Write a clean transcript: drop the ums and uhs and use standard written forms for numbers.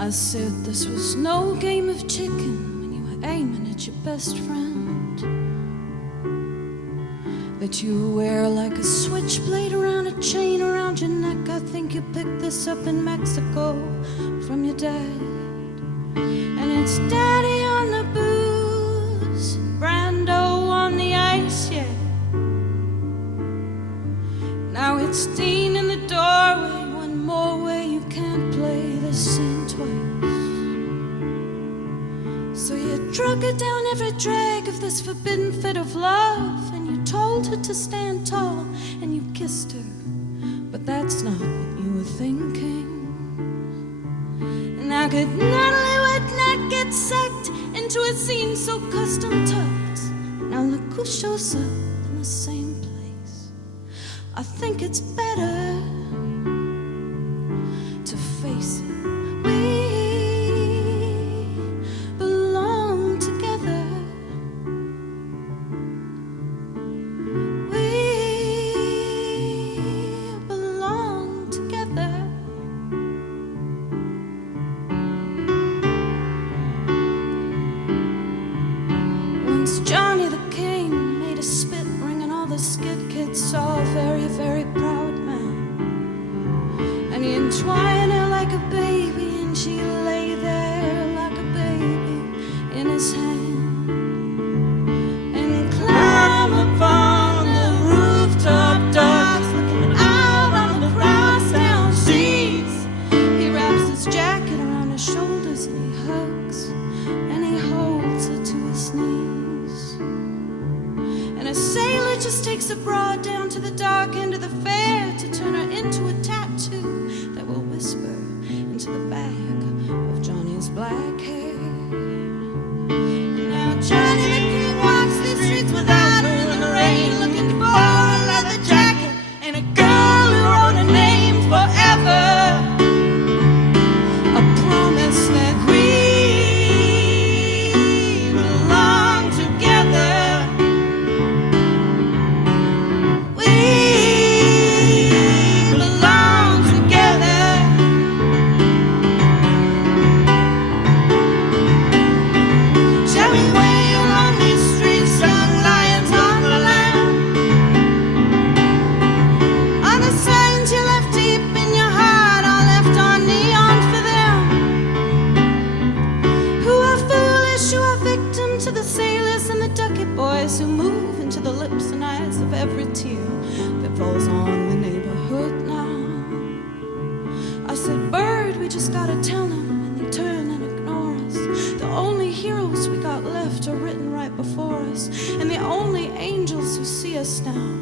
I said this was no game of chicken when you were aiming at your best friend, that you wear like a switchblade around a chain around your neck. I think you picked this up in Mexico from your dad. And it's daddy on the booze, Brando on the ice, yeah. Now it's Dean in the doorway, one more way, you can't play this scene twice. So you drug her down every drag of this forbidden fit of love, and you told her to stand tall, and you kissed her, but that's not what you were thinking. And how could Natalie Whitnett get sucked into a scene so custom tucked? Now look who shows up in the same place. I think it's better to face it. We belong together. We belong together. Once Johnny the King made a spit ring, and all the skid kids saw a very, very proud man. And he entwined her like a baby, and she lay there like a baby in his hand. And climb upon the rooftop docks, looking out on the crosstown seas. He wraps his jacket around his shoulders, and he hugs, and he holds her to his knees. And a sailor just takes a broad down to the dark end of the fair to turn her into a tattoo that will whisper into the back of Johnny's black hair. Now Johnny the King walks these streets without her in the rain, looking for a leather jacket and a girl who wrote her name forever. A promise that we belong together. We belong together. Shall we wail on these streets, young lions on the lamb? Are the signs you left deep in your heart all left on neon for them? Who are foolish, who are victim to the sailors and the ducky boys who move into the lips and eyes of every tear that falls on the neighborhood now. I said, Bird, we just gotta tell them, and they turn and ignore us. The only heroes we got left are written right before us, and the only angels who see us now